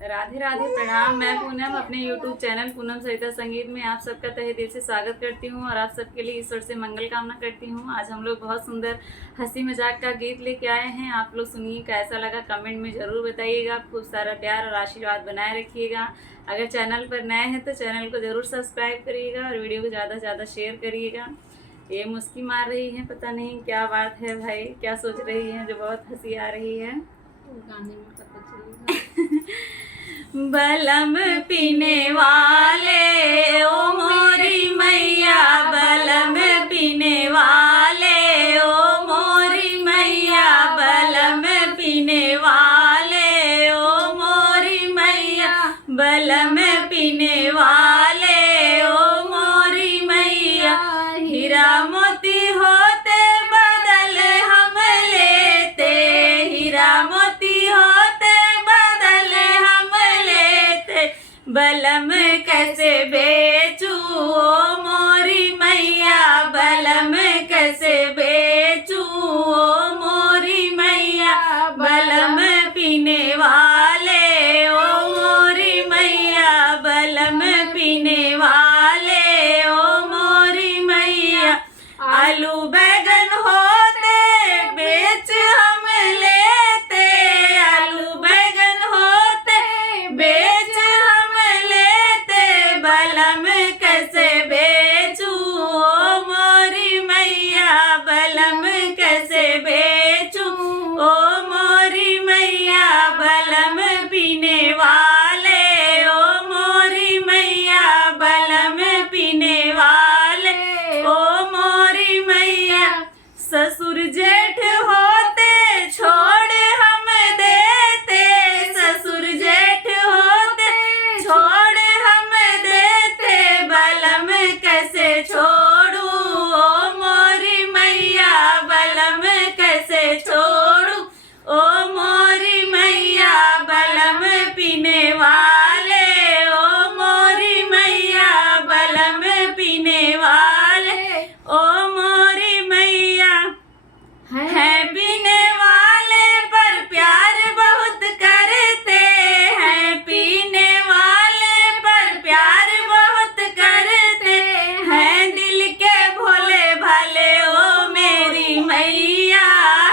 राधे राधे, प्रणाम। मैं पूनम अपने YouTube चैनल पूनम सरिता संगीत में आप सबका तहे दिल से स्वागत करती हूँ और आप सबके लिए ईश्वर से मंगल कामना करती हूँ। आज हम लोग बहुत सुंदर हंसी मजाक का गीत लेके आए हैं। आप लोग सुनिए, कैसा लगा कमेंट में ज़रूर बताइएगा। खूब सारा प्यार और आशीर्वाद बनाए रखिएगा। अगर चैनल पर नए हैं तो चैनल को ज़रूर सब्सक्राइब करिएगा और वीडियो को ज़्यादा से ज़्यादा शेयर करिएगा। ये मुस्की मार रही है, पता नहीं क्या बात है भाई, क्या सोच रही है जो बहुत हंसी आ रही है। गाने में पता चलेगा। बलम पीने वाले ओ मोरी मैया, बलम पीने वाले ओ मोरी मैया, बलम पीने वाले ओ मोरी मैया, बलम पीने वाले ओ मोरी मैया। हीरा मोती होते बदल हम लेते, हीरा मोती होते बदल हम लेते, बलम कैसे बेचूं ओ मोरी मैया, बलम कैसे बेचूं ओ मोरी मैया, बलम पीने वाले ओ मोरी मैया, बलम पीने वाले ओ मोरी मैया। आलू बैगन होते बेच हम लेते, आलू बैगन होते बेच हम लेते, बलम कैसे बेचूं ओ मोरी मैया, बलम कैसे बेचूं ओ मोरी मैया, बलम पीने वाले ओ मोरी मैया, बलम पीने वाले ओ मोरी मैया। ससुर जेठ होते छोड़ हम देते, ससुर जेठ होते छोड़ हम देते, बलम कैसे छोड़ूं ओ मोरी मैया, बलम कैसे छोड़ूं ओ मोरी मैया, बलम पीने वाले ओ मोरी मैया, बलम पीने वाले ओ मोरी मैया। है पीने वाले पर प्यार बहुत करते हैं, पीने वाले पर प्यार बहुत करते हैं, दिल के भोले भाले ओ मेरी मैया,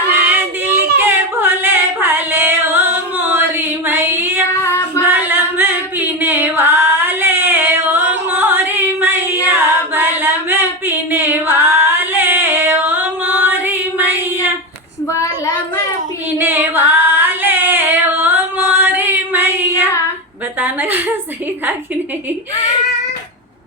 है दिल के भोले भाले ओ मोरी मैया, बलम पीने वाले ओ मोरी मैया, बलम पीने वाले ओ मोरी मैया, बलम पीने वाले ओ मोरी मैया। बताना सही था कि नहीं?